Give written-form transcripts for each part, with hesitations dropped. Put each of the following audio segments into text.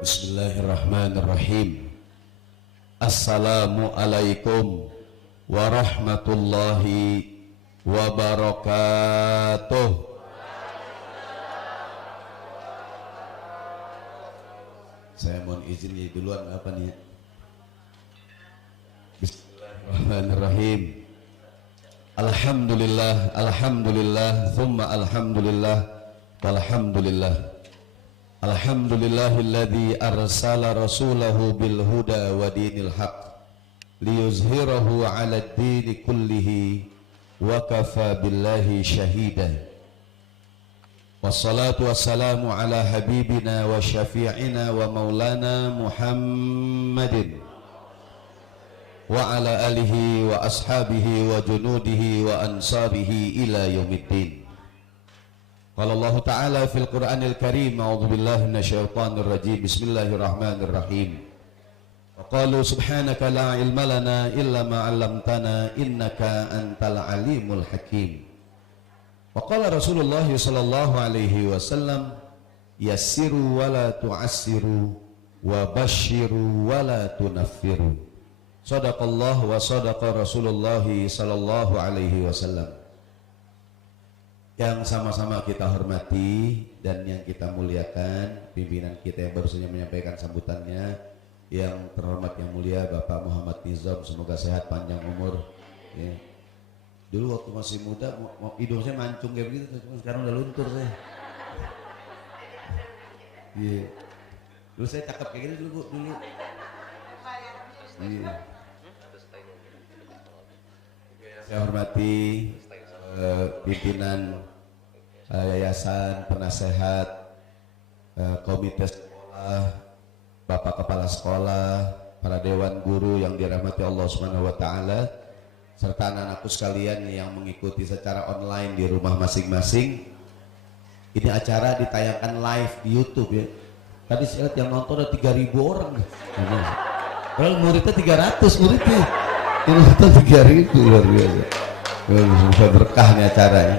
Bismillahirrahmanirrahim. Assalamualaikum warahmatullahi wabarakatuh. Saya mohon izin jadi duluan apa nih? Bismillahirrahmanirrahim. Alhamdulillah, alhamdulillah, thumma alhamdulillah, walhamdulillah. Alhamdulillahilladzi arsala rasulahu bil huda wa dinil haq liyuzhirahu 'ala ad-dini kullihi wa kafa billahi shahida. Wassalatu wassalamu ala habibina wa syafi'ina wa maulana Muhammadin wa ala alihi wa ashabihi wa junudihi wa ansarihi ila yaumiddin. Qala Allah Ta'ala fil Qur'anil Karim, a'udzu billahi minasyaitonir rajim. Bismillahirrahmanirrahim. Wa qalu subhanaka la ilma lana illa ma 'allamtana innaka antal alimul hakim. Wa qala Rasulullah sallallahu alaihi wasallam, yassiru wa la tu'assiru wa basyiru wa la tunaffiru. Shadaqallah wa shadaqa Rasulullah sallallahu alaihi wasallam. Yang sama-sama kita hormati dan yang kita muliakan, pimpinan kita yang baru saja menyampaikan sambutannya, yang terhormat yang mulia Bapak Muhammad Nizam, semoga sehat panjang umur ya. Dulu waktu masih muda hidung saya mancung kayak begitu, sekarang udah luntur saya yeah. Dulu saya cakep kayak gitu dulu yeah. Saya hormati pimpinan yayasan, penasehat, komite sekolah, bapak kepala sekolah, para dewan guru yang dirahmati Allah Subhanahu wa Ta'ala, serta anak-anakku sekalian yang mengikuti secara online di rumah masing-masing. Ini acara ditayangkan live di YouTube ya. Tadi saya lihat yang nonton ada 3.000 orang. Kalau muridnya 300 muridnya, ini nonton 3.000, luar biasa. Bisa berkah nih acaranya.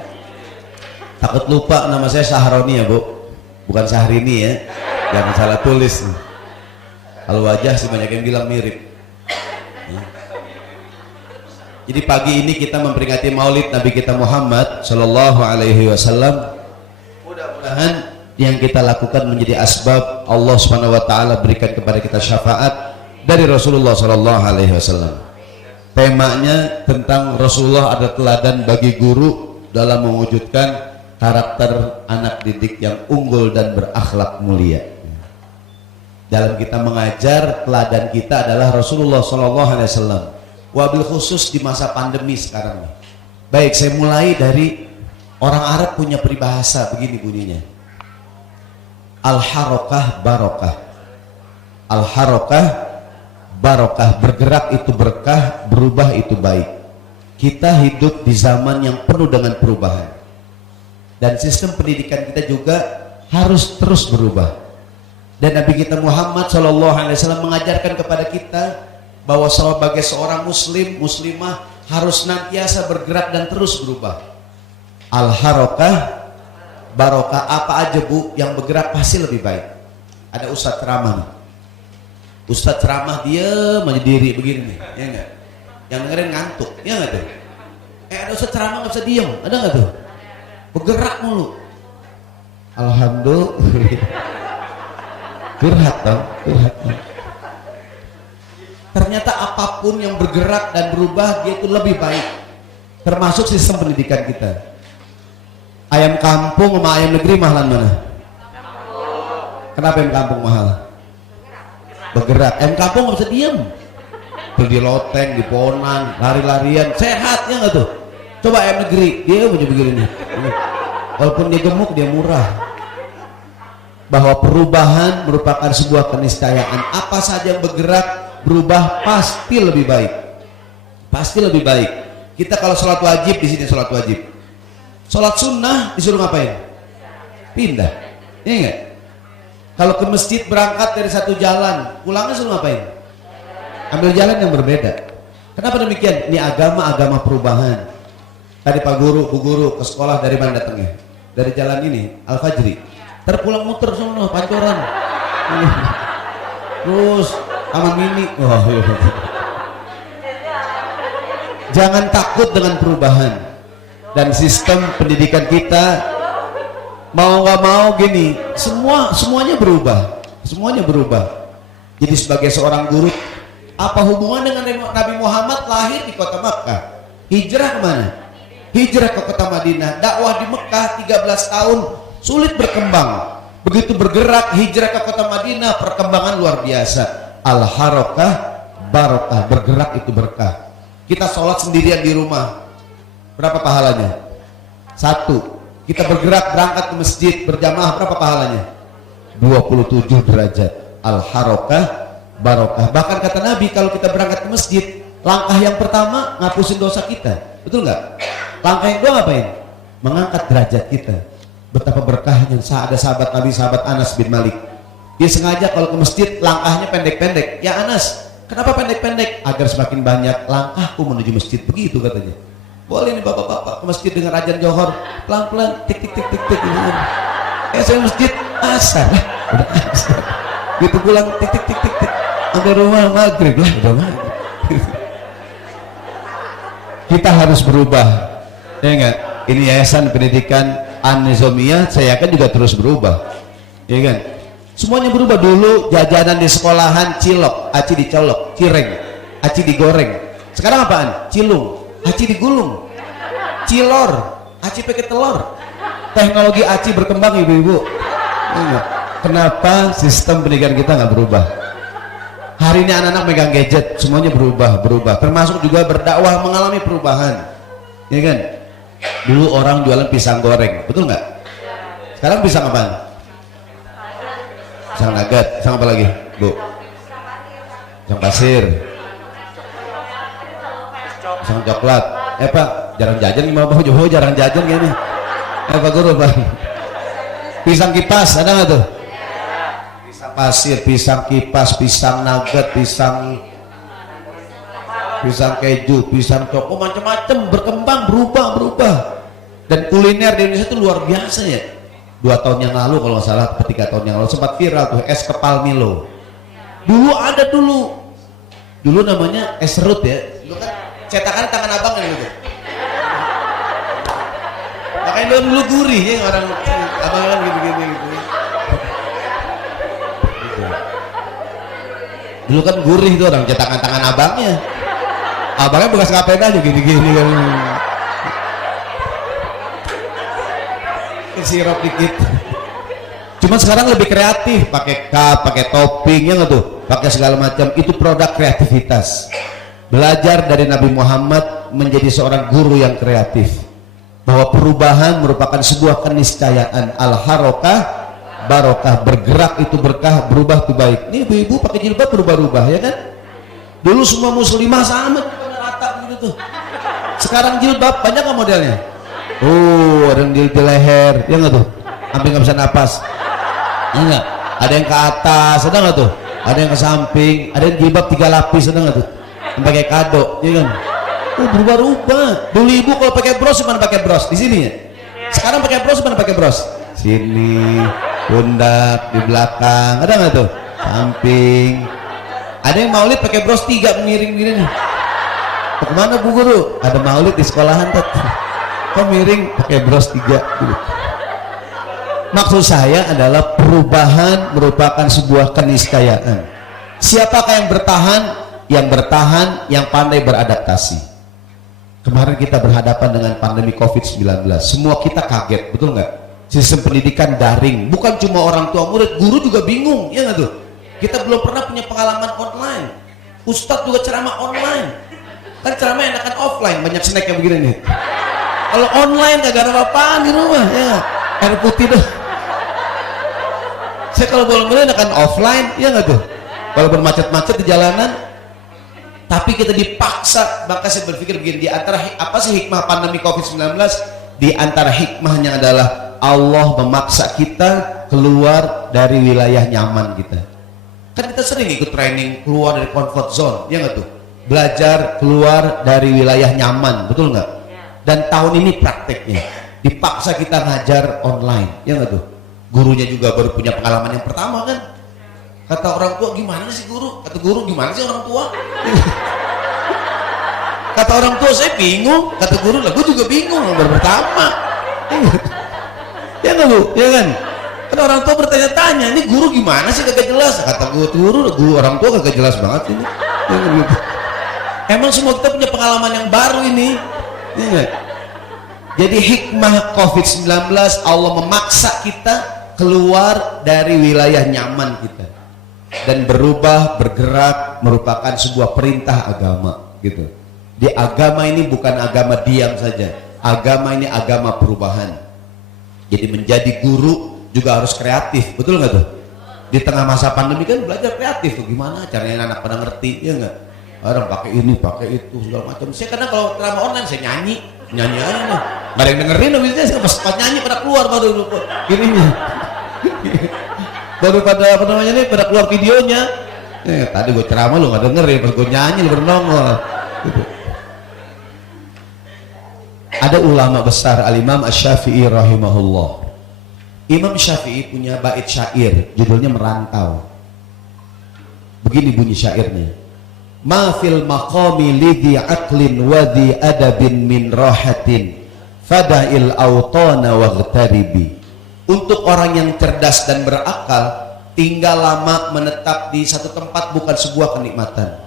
Takut lupa nama saya Sahroni ya Bu, bukan Sahrini ya, jangan salah tulis nih. Kalau wajah sih banyak yang bilang mirip ya. Jadi pagi ini kita memperingati maulid Nabi kita Muhammad Sallallahu Alaihi Wasallam. Mudah-mudahan yang kita lakukan menjadi asbab Allah Subhanahu Wa Taala berikan kepada kita syafaat dari Rasulullah Sallallahu Alaihi Wasallam. Temanya tentang Rasulullah ada teladan bagi guru dalam mewujudkan karakter anak didik yang unggul dan berakhlak mulia. Dalam kita mengajar, teladan kita adalah Rasulullah SAW. Wabil khusus di masa pandemi sekarang nih. Baik, saya mulai dari orang Arab punya peribahasa begini bunyinya. Al-harokah barokah. Al-harokah barokah, bergerak itu berkah, berubah itu baik. Kita hidup di zaman yang penuh dengan perubahan. Dan sistem pendidikan kita juga harus terus berubah. Dan Nabi kita Muhammad SAW mengajarkan kepada kita bahwa sebagai seorang muslim, muslimah harus senantiasa bergerak dan terus berubah. Al-harokah barokah, apa aja Bu yang bergerak pasti lebih baik. Ada ustadz ceramah nih. Ustadz ceramah dia diri begini nih, ya enggak? Yang dengerin ngantuk, ya enggak tuh? Ada ustadz ceramah nggak bisa diem, ada nggak tuh? Bergerak mulu. Alhamdulillah. Gerhat dong, gerhat. Ternyata apapun yang bergerak dan berubah dia itu lebih baik. Termasuk sistem pendidikan kita. Ayam kampung sama ayam negeri mahalan mana? Kenapa ayam kampung mahal? Bergerak. Ayam kampung nggak bisa diem. Di loteng, di ponan, lari-larian, sehat ya nggak tuh? Coba ayam negeri, dia punya begini nih. Walaupun dia gemuk, dia murah. Bahwa perubahan merupakan sebuah keniscayaan. Apa saja yang bergerak, berubah pasti lebih baik. Pasti lebih baik. Kita kalau sholat wajib di sini sholat wajib. Sholat sunnah disuruh ngapain? Pindah. Iya nggak? Kalau ke masjid berangkat dari satu jalan, pulangnya suruh ngapain? Ambil jalan yang berbeda. Kenapa demikian? Ini agama perubahan. Tadi Pak Guru, Bu Guru ke sekolah dari mana datangnya? Dari jalan ini, Al Fajri. Terpulang muter semua, pancoran. terus Taman Mini. Oh, iya. Jangan takut dengan perubahan. Dan sistem pendidikan kita mau nggak mau gini, semuanya berubah, semuanya berubah. Jadi sebagai seorang guru, apa hubungan dengan Nabi Muhammad lahir di kota Makkah, hijrah kemana? Hijrah ke kota Madinah, dakwah di Mekah 13 tahun sulit berkembang. Begitu bergerak hijrah ke kota Madinah, perkembangan luar biasa. Al-harakah barokah, bergerak itu berkah. Kita sholat sendirian di rumah, berapa pahalanya? 1. Kita bergerak berangkat ke masjid berjamaah, berapa pahalanya? 27 derajat. Al-harakah barokah. Bahkan kata Nabi, kalau kita berangkat ke masjid, langkah yang pertama ngapusin dosa kita, betul nggak? Langkah yang kedua ngapain? Mengangkat derajat kita. Betapa berkahnya. Ada sahabat Nabi, sahabat Anas bin Malik, dia sengaja kalau ke masjid langkahnya pendek-pendek. Ya Anas, kenapa pendek-pendek? Agar semakin banyak langkahku menuju masjid, begitu katanya. Boleh nih bapak-bapak ke masjid dengan azan Johor, pelan-pelan, tik tik tik tik tik. Saya masjid asar, udah asar. Gitu pulang tik tik tik tik tik. Sampai rumah maghrib lah, udah maghrib. Kita harus berubah, ya enggak? Ini yayasan pendidikan An-Nizamiyah, saya yakin juga terus berubah, ya kan? Semuanya berubah. Dulu jajanan di sekolahan cilok, aci dicolok, cireng, aci digoreng. Sekarang apaan? Cilung, aci digulung, cilor, aci pakai telur. Teknologi aci berkembang ibu-ibu. Kenapa sistem pendidikan kita nggak berubah? Hari ini anak-anak megang gadget, semuanya berubah, termasuk juga berdakwah mengalami perubahan, ya kan? Dulu orang jualan pisang goreng, betul nggak? Sekarang pisang apaan? Pisang nugget, pisang apa lagi, Bu? Pisang pasir, pisang coklat. Pak, jarang jajan nih Bapak, jarang jajan gini. Pak Guru, Pak. Pisang kipas, ada nggak tuh? Pisang pasir, pisang kipas, pisang nugget, pisang keju, pisang coklat, macam-macam, berkembang, berubah. Dan kuliner di Indonesia itu luar biasa ya. 2 tahun yang lalu kalau nggak salah, 3 tahun yang lalu sempat viral tuh es kepal Milo. Dulu ada dulu namanya es serut ya. Dulu kan cetakan tangan abang kan gitu. Makanya dulu gurih ya, orang abang kan gitu. Dulu kan gurih tuh orang cetakan tangan abangnya. Abangnya bekas ngapain aja gini-gini kan. Sirup dikit. Cuman sekarang lebih kreatif, pakai cup, pakai topping, ya nggak tuh, pakai segala macam. Itu produk kreativitas. Belajar dari Nabi Muhammad menjadi seorang guru yang kreatif, bahwa perubahan merupakan sebuah keniscayaan. Al-harakah barokah, bergerak itu berkah, berubah itu baik. Ini ibu-ibu pakai jilbab berubah-ubah, ya kan? Dulu semua muslimah sama rata gitu tuh. Sekarang jilbab banyak nggak modelnya? Ada yang di leher, ya nggak tuh? Hampir nggak bisa napas. Enggak. Ada yang ke atas, ada nggak tuh? Ada yang ke samping, ada yang jilbab 3 lapis, ada nggak tuh? Yang pakai kado, ya kan? Berubah-ubah. Dulu ibu kalau pakai bros cuma pakai bros di sini ya. Sekarang pakai bros cuma pakai bros. Sini, pundak, di belakang, ada nggak tuh? Samping. Ada yang maulid pakai bros 3 miring gini nih. Kemana Bu Guru? Ada maulid di sekolahan tuh. Kok miring pakai bros 3 gitu. Maksud saya adalah perubahan merupakan sebuah keniscayaan. Siapakah yang bertahan? Yang bertahan, yang pandai beradaptasi. Kemarin kita berhadapan dengan pandemi COVID-19. Semua kita kaget, betul nggak? Sistem pendidikan daring, bukan cuma orang tua murid, guru juga bingung, ya nggak tuh? Kita belum pernah punya pengalaman online. Ustadz juga ceramah online. Kan ceramah enakan offline, banyak snack yang begini nih. Kalau online gak ada apa-apaan di rumah, ya air putih tuh. Saya kalau boleh enakan offline, ya nggak tuh? Walaupun macet-macet di jalanan, tapi kita dipaksa. Maka saya berpikir begini, di antara apa sih hikmah pandemi COVID-19? Di antara hikmahnya adalah Allah memaksa kita keluar dari wilayah nyaman kita. Kan kita sering ikut training keluar dari comfort zone, ya nggak tuh? Belajar keluar dari wilayah nyaman, betul nggak? Dan tahun ini prakteknya dipaksa kita ngajar online, ya nggak tuh? Gurunya juga baru punya pengalaman yang pertama kan? Kata orang tua, gimana sih guru? Kata guru, gimana sih orang tua? Kata orang tua, saya bingung. Kata guru, lah gue juga bingung nomor pertama. Ya nggak Bu? Ya kan? Kan orang tua bertanya-tanya, ini guru gimana sih kagak jelas? Kata guru orang tua kagak jelas banget ini. Ya, gitu. Emang semua kita punya pengalaman yang baru ini. Ya, gak? Jadi hikmah COVID-19, Allah memaksa kita keluar dari wilayah nyaman kita dan bergerak merupakan sebuah perintah agama gitu. Di agama ini bukan agama diam saja, agama ini agama perubahan. Jadi menjadi guru juga harus kreatif, betul nggak tuh? Di tengah masa pandemi kan belajar kreatif tuh, gimana caranya anak pada ngerti, ya nggak? Orang pakai ini, pakai itu, segala macam. Saya kadang kalau ceramah online saya nyanyi aja nih, nggak ada yang dengerin, habisnya saya pas nyanyi pada keluar baru ininya, baru pada apa namanya nih, pada keluar videonya. Tadi gue ceramah lu nggak dengerin, pas gue nyanyi lu bernongol. Gitu. Ada ulama besar Al-Imam Asy-Syafi'i rahimahullah. Imam Syafi'i punya bait syair judulnya Merantau. Begini bunyi syairnya: ma fil maqami lidhi aqlin wa dhi adabin min rahatin fada'il awtana waghtaribi. Untuk orang yang cerdas dan berakal, tinggal lama menetap di satu tempat bukan sebuah kenikmatan.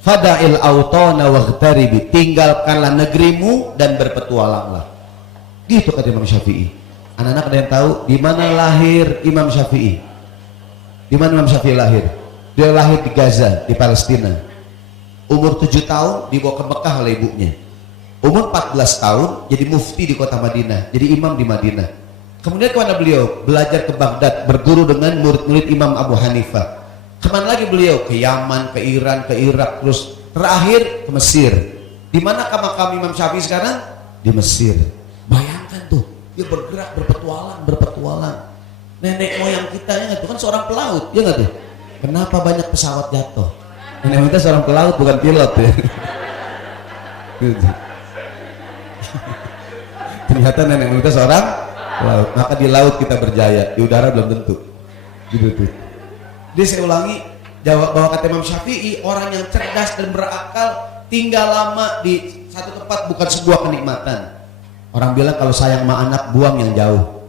Fada'il awtana waghtaribi, tinggalkanlah negerimu dan berpetualanglah. Gitu kata Imam Syafi'i. Anak-anak ada yang tahu di mana lahir Imam Syafi'i? Di mana Imam Syafi'i lahir? Dia lahir di Gaza, di Palestina. Umur 7 tahun dibawa ke Mekah oleh ibunya. Umur 14 tahun jadi mufti di kota Madinah, jadi imam di Madinah. Kemudian kemana beliau? Belajar ke Baghdad, berguru dengan murid-murid Imam Abu Hanifah. Kemana lagi beliau? Ke Yaman, ke Iran, ke Irak, terus terakhir ke Mesir. Di mana makam Imam Syafi'i sekarang? Di Mesir. Bayangkan tuh, dia bergerak, berpetualang. Nenek moyang kita ya nggak tuh kan seorang pelaut, ya nggak tuh? Kenapa banyak pesawat jatuh? Nenek kita seorang pelaut bukan pilot ya. Ternyata nenek kita seorang pelaut, maka di laut kita berjaya, di udara belum tentu. Gitu tuh. Jadi saya ulangi, jawab bahwa kata Imam Syafi'i, orang yang cerdas dan berakal tinggal lama di satu tempat bukan sebuah kenikmatan. Orang bilang kalau sayang sama anak buang yang jauh.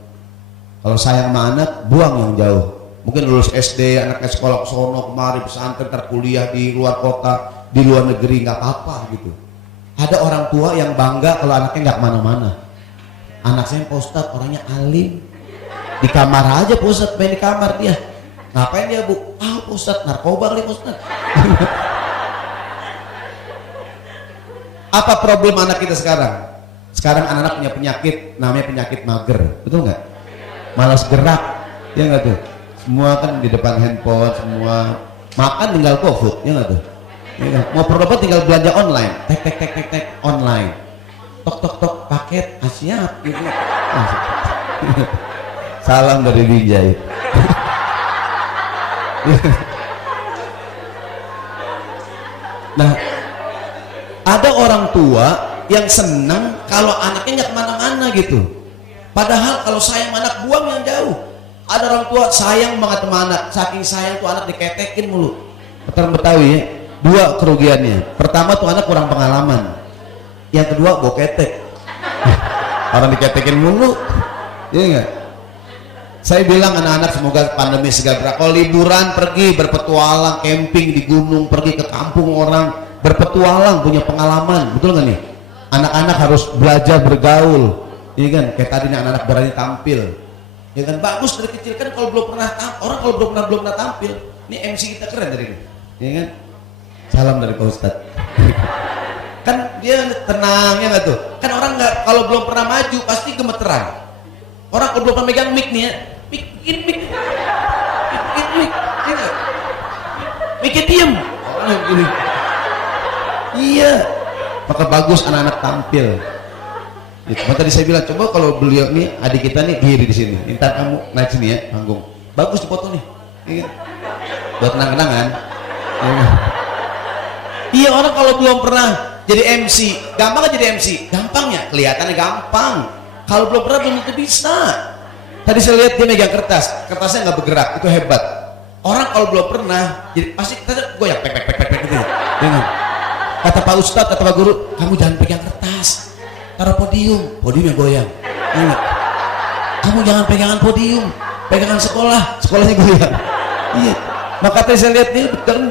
Kalau sayang sama anak buang yang jauh. Mungkin lulus SD, anaknya sekolah ke sono kemari, pesantren, terkuliah di luar kota, di luar negeri, nggak apa-apa gitu. Ada orang tua yang bangga kalau anaknya nggak kemana-mana. Anak saya Pak Ustadz orangnya alim, di kamar aja Pak Ustadz, main di kamar dia. Ngapain dia Bu? Ah Pak Ustadz, narkoba kali Pak Ustadz. Apa problem anak kita sekarang? Sekarang anak-anak punya penyakit, namanya penyakit mager, betul nggak? Malas gerak, ya nggak tuh? Semua kan di depan handphone, semua makan tinggal GoFood, ya nggak tuh? Ya, mau berobat tinggal belanja online, tek online, tok paket, siap gitu. Salam dari Wijay. Nah, ada orang tua yang senang kalau anaknya nggak kemana-mana gitu. Padahal kalau sayang anak buang yang jauh. Ada orang tua sayang banget sama anak, saking sayang tuh anak diketekin mulu. Veteran Betawi ya, dua kerugiannya. Pertama tuh anak kurang pengalaman. Yang kedua bau ketek. Orang diketekin mulu, ya enggak? Saya bilang anak-anak semoga pandemi segera. Kalau liburan pergi berpetualang, camping di gunung, pergi ke kampung orang, berpetualang, punya pengalaman, betul nggak nih? Anak-anak harus belajar bergaul, ini kan kayak tadi nih anak-anak berani tampil, ya kan bagus dari kecil kan. Kalau belum pernah orang kalau belum pernah tampil, ini MC kita keren dari ini, ya kan? Salam dari Pak Ustadz. Kan dia tenangnya nggak tuh? Kan orang nggak kalau belum pernah maju pasti gemeteran. Orang kalau belum pernah megang mic nih ya, mic, miknya diem. Orang ini. Iya, maka bagus anak-anak tampil. Maka tadi saya bilang coba kalau beliau nih adik kita nih diri di sini, ntar kamu naik sini ya panggung, bagus dipoto nih, iya. Buat kenang-kenangan. Iya orang kalau belum pernah jadi MC, gampang kan jadi MC? Gampang ya, kelihatannya gampang. Kalau belum pernah belum tentu bisa. Tadi saya lihat dia megang kertasnya nggak bergerak, itu hebat. Orang kalau belum pernah, jadi pasti kita goyang, pek gitu. Ya. Kata Pak Ustadz, kata Pak Guru, kamu jangan pegang kertas, taruh podiumnya goyang. Ya. Kamu jangan pegangan podium, pegangan sekolahnya goyang. Iya. Maka tadi saya lihat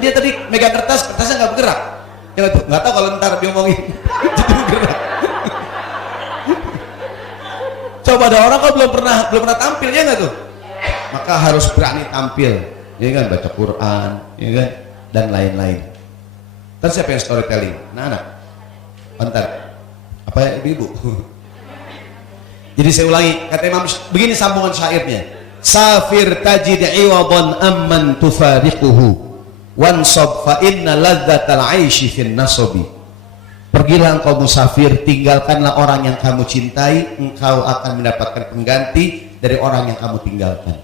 dia tadi megang kertasnya nggak bergerak. Ya nggak tahu kalau ntar diomongin, jadi bergerak. Coba ada orang kalau belum pernah tampil ya nggak tuh? Maka harus berani tampil, ya kan, baca Quran, ya kan, dan lain-lain. Terus siapa yang storytelling? Anak-anak. Bentar. Apa ya ibu? Jadi saya ulangi, kata Imam begini sambungan syairnya. Safir tajid iwadan amman tufariquhu wansab fa inna ladzatal 'aishi fin nasabi. Pergilah engkau musafir, tinggalkanlah orang yang kamu cintai, engkau akan mendapatkan pengganti dari orang yang kamu tinggalkan.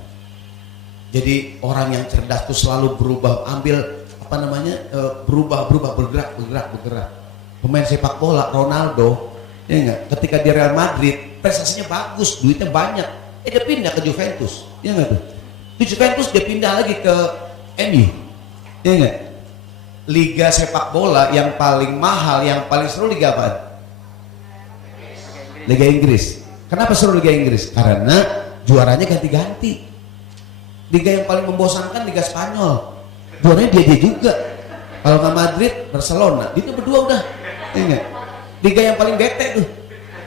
Jadi orang yang cerdas itu selalu berubah, berubah, bergerak. Pemain sepak bola Ronaldo, ya enggak, ketika di Real Madrid prestasinya bagus, duitnya banyak, dia pindah ke Juventus, ya enggak tuh? Di Juventus dia pindah lagi ke MU, ya enggak? Liga sepak bola yang paling mahal, yang paling seru liga apa? Liga Inggris. Kenapa seru Liga Inggris? Karena juaranya ganti-ganti. Liga yang paling membosankan Liga Spanyol, juaranya dia juga. Kalau nggak Madrid, Barcelona, itu berdua udah. Enggak. Liga yang paling bete tuh.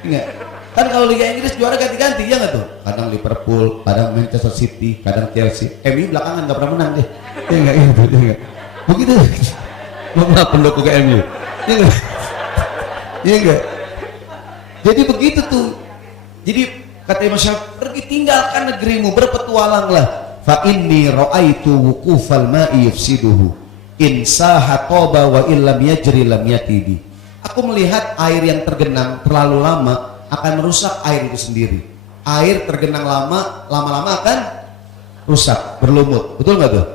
Enggak. Kan kalau Liga Inggris juara ganti-ganti, ya nggak tuh? Kadang Liverpool, kadang Manchester City, kadang Chelsea. MU belakangan nggak pernah menang deh. Enggak gitu, enggak. Begitu. Mau pendukung ke MU. Enggak. Iya enggak. Jadi begitu tuh. Jadi kata Imam Syafi'i, pergi tinggalkan negerimu, berpetualanglah. Fa inni ra'aitu wuqufal ma'i yufsiduhu in saha toba wa illam yajri lam yatibi. Aku melihat air yang tergenang terlalu lama akan merusak air itu sendiri. Air tergenang lama-lama akan rusak, berlumut. Betul nggak tuh?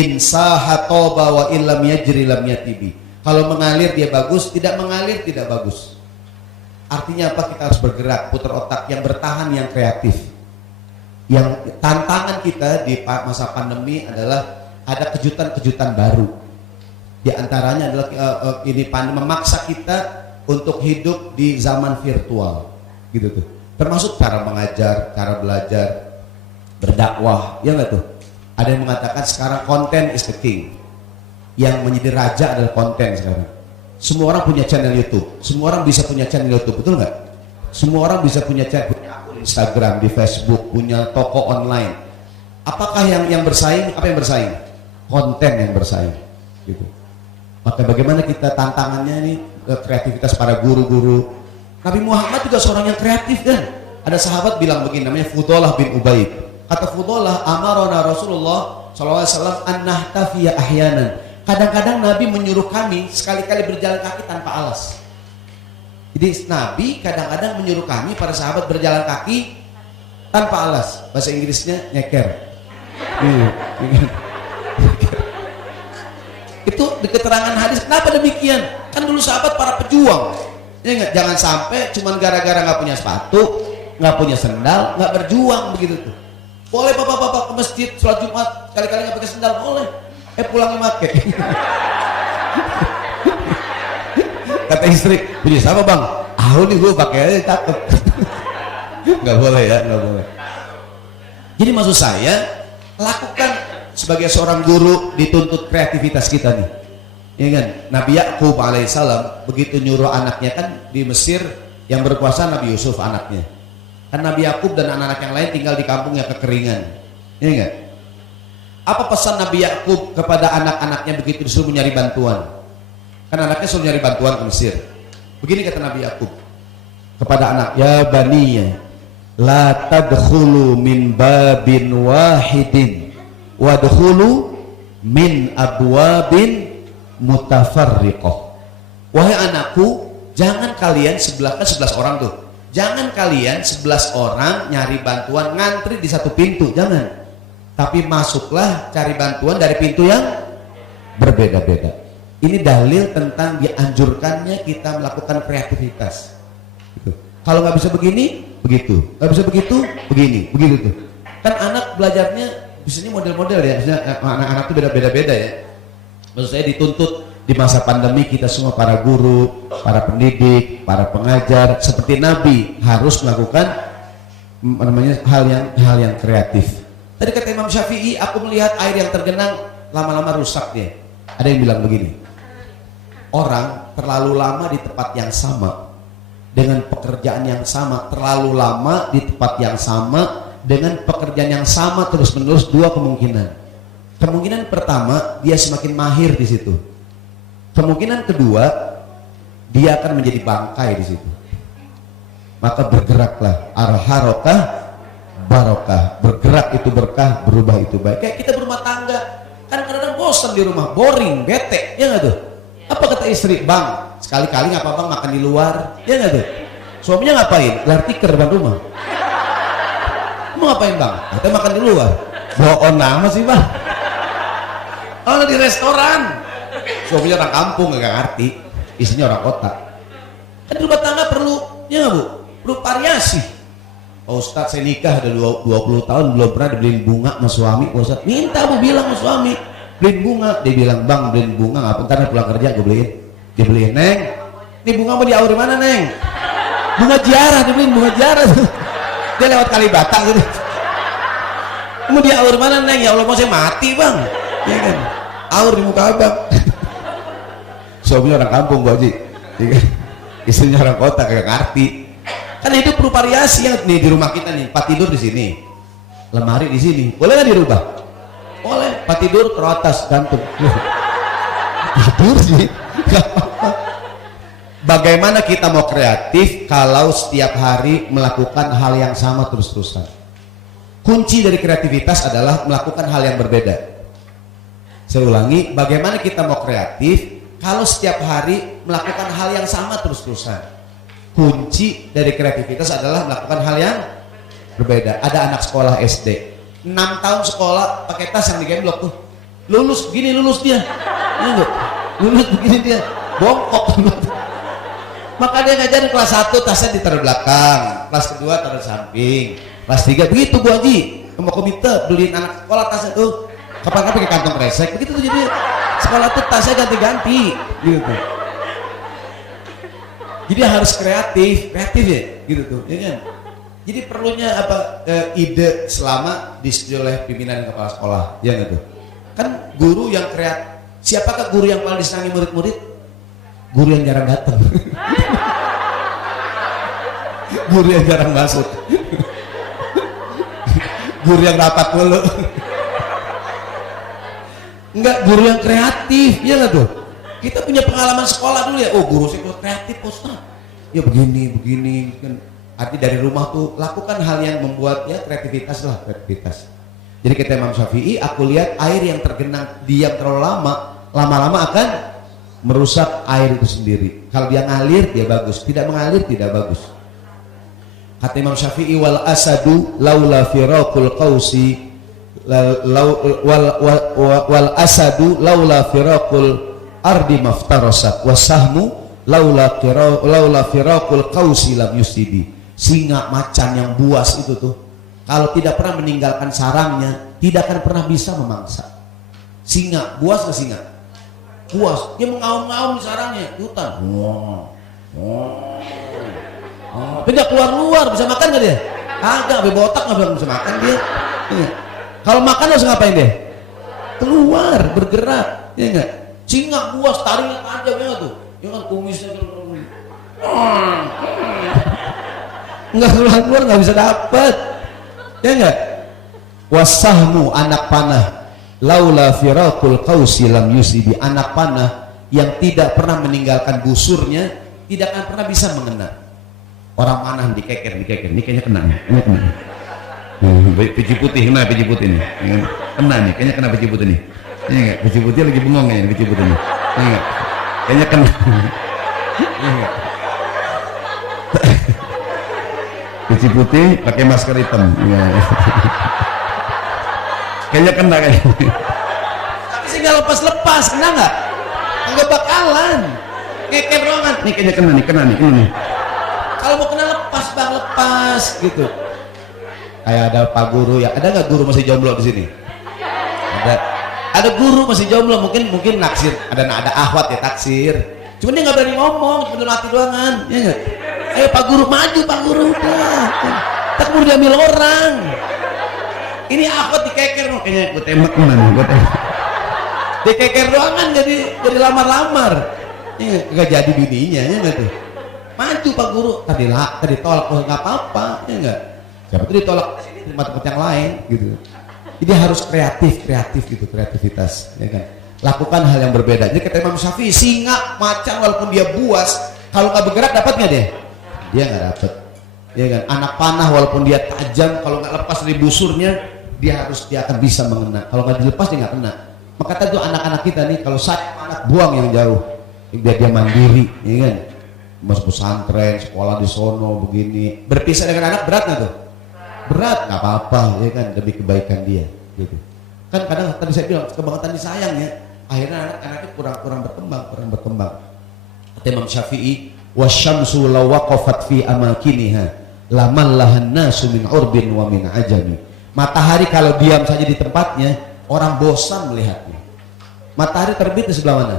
In saha toba wa illam yajri lam yatibi. Kalau mengalir dia bagus, tidak mengalir tidak bagus. Artinya apa? Kita harus bergerak, putar otak, yang bertahan, yang kreatif. Yang tantangan kita di masa pandemi adalah ada kejutan-kejutan baru. Di antaranya adalah ini pandemi memaksa kita untuk hidup di zaman virtual, gitu tuh. Termasuk cara mengajar, cara belajar, berdakwah, ya nggak tuh? Ada yang mengatakan sekarang konten is the king. Yang menjadi raja adalah konten sekarang. Semua orang punya channel YouTube, semua orang bisa punya channel YouTube, betul nggak? Semua orang bisa punya akun Instagram, di Facebook, punya toko online. Apakah yang bersaing? Apa yang bersaing? Konten yang bersaing, gitu. Maka bagaimana kita tantangannya ini, kreativitas para guru-guru. Nabi Muhammad juga seorang yang kreatif kan. Ada sahabat bilang begini, namanya Fudalah bin Ubaid. Kata Fudalah, amarona Rasulullah SAW an nahtafiya ahyanan. Kadang-kadang Nabi menyuruh kami sekali-kali berjalan kaki tanpa alas. Jadi Nabi kadang-kadang menyuruh kami para sahabat berjalan kaki tanpa alas. Bahasa Inggrisnya nyeker. Itu di keterangan hadis. Kenapa demikian? Kan dulu sahabat para pejuang. Ya enggak? Jangan sampai cuman gara-gara nggak punya sepatu, nggak punya sendal, nggak berjuang begitu tuh. Boleh bapak-bapak ke masjid sholat Jumat kali-kali nggak pakai sendal, boleh. Pulang pakai. Kata istri, punya siapa bang? Nih gue pakai aja cakep. Nggak boleh ya, nggak boleh. Jadi maksud saya, lakukan sebagai seorang guru, dituntut kreativitas kita nih, ya kan? Nabi Yakub alaihissalam begitu nyuruh anaknya, kan di Mesir yang berkuasa Nabi Yusuf anaknya. Kan Nabi Yakub dan anak-anak yang lain tinggal di kampung yang kekeringan, ya enggak? Apa pesan Nabi Yakub kepada anak-anaknya begitu disuruh mencari bantuan? Kan anaknya suruh nyari bantuan ke Mesir. Begini kata Nabi Yakub kepada anak, ya baniya la tadkhulu min babin wahidin wadkhulu min abwabin mutafarriqah. Wahai anakku, jangan kalian 11 orang tuh, jangan kalian 11 orang nyari bantuan ngantri di satu pintu, jangan, tapi masuklah cari bantuan dari pintu yang berbeda-beda. Ini dalil tentang dianjurkannya kita melakukan kreativitas. Gitu. Kalau nggak bisa begini, begitu. Nggak bisa begitu, begini, begitu tuh. Kan anak belajarnya Misalnya model-model ya, misalnya anak-anak itu beda-beda ya. Maksud saya dituntut di masa pandemi kita semua para guru, para pendidik, para pengajar seperti Nabi harus melakukan hal yang kreatif. Tadi kata Imam Syafi'i, aku melihat air yang tergenang lama-lama rusak dia. Ada yang bilang begini, orang terlalu lama di tempat yang sama dengan pekerjaan yang sama, terlalu lama di tempat yang sama dengan pekerjaan yang sama terus-menerus, dua kemungkinan. Kemungkinan pertama, dia semakin mahir di situ. Kemungkinan kedua, dia akan menjadi bangkai di situ. Maka bergeraklah, al-harokah barokah, bergerak itu berkah, berubah itu baik. Kayak kita berumah tangga, kan kadang-kadang bosan di rumah, boring, bete, ya nggak tuh? Apa kata istri? Bang, sekali-kali nggak apa-apa makan di luar, ya nggak tuh? Suaminya ngapain? Gelar tikar depan rumah. Mau ngapain bang? Kita makan di luar. Bohong nama sih bang. Oh di restoran. Suaminya orang kampung nggak ngerti, istrinya orang kota. Kan rumah tangga perlu, ya bu, perlu variasi. Oh Ustadz, saya nikah udah 20 tahun belum pernah dibeliin bunga sama suami. Oh Ustadz, minta bu bilang sama suami beliin bunga. Dia bilang bang beliin bunga nggak? Ntar pulang kerja gue beliin. Dibeliin. Neng, ini bunga mau diaur di mana neng? Bunga Jiarah, dibeliin bunga Jiarah. Dia lewat Kalibata gitu. Mau diaur mana neng? Ya Allah mau saya mati bang. Ya kan? Aur di muka abang. Suaminya orang kampung bu Haji. Ya kan? Istrinya orang kota kayak ngerti. Kan hidup perlu variasi ya. Nih di rumah kita nih, tempat tidur di sini, lemari di sini, boleh nggak dirubah? Boleh. Tempat tidur ke atas gantung. Tidur sih. Bagaimana kita mau kreatif kalau setiap hari melakukan hal yang sama terus-terusan? Kunci dari kreativitas adalah melakukan hal yang berbeda. Saya ulangi, bagaimana kita mau kreatif kalau setiap hari melakukan hal yang sama terus-terusan? Kunci dari kreativitas adalah melakukan hal yang berbeda. Ada anak sekolah SD 6 tahun sekolah pakai tas yang digemblok tuh, lulus begini, lulus dia lulus begini dia bongkok. Maka dia ngajarin kelas 1 tasnya ditaruh belakang, kelas kedua taruh samping, kelas 3 begitu Bu Haji. Mau komite beliin anak sekolah tasnya tuh kapan-kapan pakai kantong kresek begitu tuh, jadi sekolah tuh tasnya ganti-ganti gitu. Jadi harus kreatif ya gitu tuh, ya kan? Jadi perlunya apa ide selama disetujui oleh pimpinan kepala sekolah, ya gitu. Kan guru yang kreatif, siapakah guru yang paling disenangi murid-murid? Guru yang jarang datang. Guru yang jarang masuk. Guru yang rapat mulu. Enggak, guru yang kreatif, ya nggak tuh? Kita punya pengalaman sekolah dulu ya. Oh guru saya kreatif Ustaz. Ya begini kan. Arti dari rumah tuh lakukan hal yang membuat ya kreativitas lah, kreativitas. Jadi kata Imam Syafi'i, aku lihat air yang tergenang diam terlalu lama-lama akan merusak air itu sendiri. Kalau dia ngalir dia bagus, tidak mengalir tidak bagus. Kata Imam Syafi'i, wal asadu laula firaqul qausi wal asadu laula firaqul ardi maftarasat wasahmu laula firaqul qausi lam yusidi. Singa macan yang buas itu tuh kalau tidak pernah meninggalkan sarangnya tidak akan pernah bisa memangsa. Singa buas ke singa buas, dia mengaum-ngaum di sarangnya di hutan. Tapi dia keluar bisa makan nggak dia? Agak bebotak nggak bisa makan dia. Kalau makan harus ngapain dia? Keluar bergerak, ya enggak? Singa buas taringnya tajam ya tuh, ya kan kumisnya nggak keluar nggak bisa dapat, ya enggak? Wasahmu anak panah laula firaqul qausi lam yusibi, anak panah yang tidak pernah meninggalkan busurnya tidak akan pernah bisa mengena. Orang panah dikeker ini kayaknya kena, ini kena. Biji putih kena, biji putih nih kena nih, kayaknya kena biji putih nih. Ini enggak, biji putih lagi bengong kayaknya biji putih nih. Ini enggak, kayaknya kena. Ini enggak. Biji putih pakai masker hitam. Kayaknya kena kayaknya. Tapi sih nggak lepas kena nggak? Nggak bakalan. Ngeker doangan. Nih kayaknya kena nih ini. Kalau mau kena lepas gitu. Kayak ada Pak Guru ya, ada nggak guru masih jomblo di sini? ada guru masih jomblo mungkin naksir, ada akhwat ya taksir, cuman dia nggak berani ngomong, cuma mati doangan, ya nggak? Ayo Pak Guru maju, Pak Guru udah, tak mau diambil orang, ini akhwat dikeker, kayaknya gue tembak mana, dikeker doangan jadi lamar-lamar, ya nggak jadi bininya, ya nggak tuh, maju Pak Guru, tadi tolak, oh nggak apa-apa, ya nggak? Siapa tuh ditolak di tempat yang lain, gitu. Jadi harus kreatif gitu, kreativitas, ya kan? Lakukan hal yang berbeda. Jadi kata Imam Syafi'i, singa, macan walaupun dia buas, kalau nggak bergerak dapat nggak dia? Dia nggak dapat, ya kan? Anak panah walaupun dia tajam, kalau nggak lepas dari busurnya, dia akan bisa mengena. Kalau nggak dilepas dia nggak kena. Maka tadi anak-anak kita nih, kalau saya anak buang yang jauh, biar dia mandiri, ya kan? Masuk pesantren, sekolah di sono begini. Berpisah dengan anak berat nggak tuh? Berat, nggak apa-apa, ya kan, demi kebaikan dia, gitu. Kan kadang tadi saya bilang kebangetan disayang ya, akhirnya anak-anaknya kurang berkembang. Kata Imam Syafi'i, wasyamsu law waqafat fi amakiniha lamallahan nasu min urbin wa min ajami. Matahari kalau diam saja di tempatnya, orang bosan melihatnya. Matahari terbit di sebelah mana?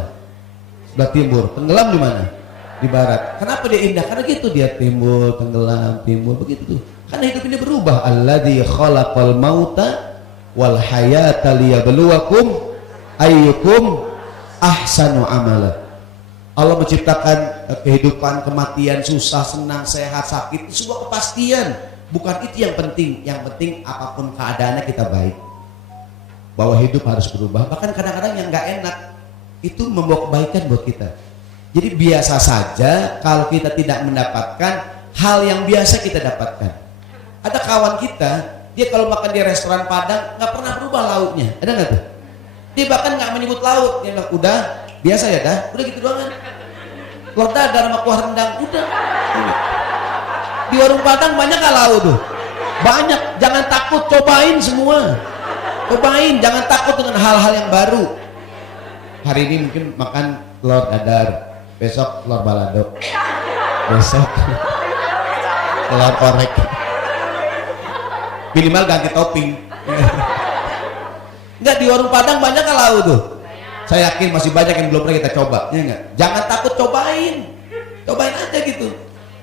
Sebelah timur. Tenggelam di mana? Di barat. Kenapa dia indah? Karena gitu, dia timbul, tenggelam, timbul, begitu tuh. Karena hidup ini berubah. Alladzi khalaqal mauta wal hayata liyabluwakum ayyukum ahsanu amala. Allah menciptakan kehidupan, kematian, susah, senang, sehat, sakit, itu sebuah kepastian. Bukan itu yang penting. Yang penting apapun keadaannya kita baik. Bahwa hidup harus berubah. Bahkan kadang-kadang yang nggak enak itu membawa kebaikan buat kita. Jadi biasa saja kalau kita tidak mendapatkan hal yang biasa kita dapatkan. Ada kawan kita, dia kalau makan di restoran Padang nggak pernah berubah lauknya, ada nggak tuh? Dia bahkan nggak menyebut lauk, dia bilang udah biasa ya dah, udah gitu doang kan. Telur dadar sama kuah rendang, udah. Di warung Padang banyak nggak lauk tuh? Banyak, jangan takut, cobain semua, cobain, jangan takut dengan hal-hal yang baru. Hari ini mungkin makan telur dadar, besok telur balado, besok telur korek. Minimal ganti topping. Enggak, di warung Padang banyak kan lauk tuh. Saya yakin masih banyak yang belum pernah kita coba, ya enggak? Jangan takut, cobain aja gitu.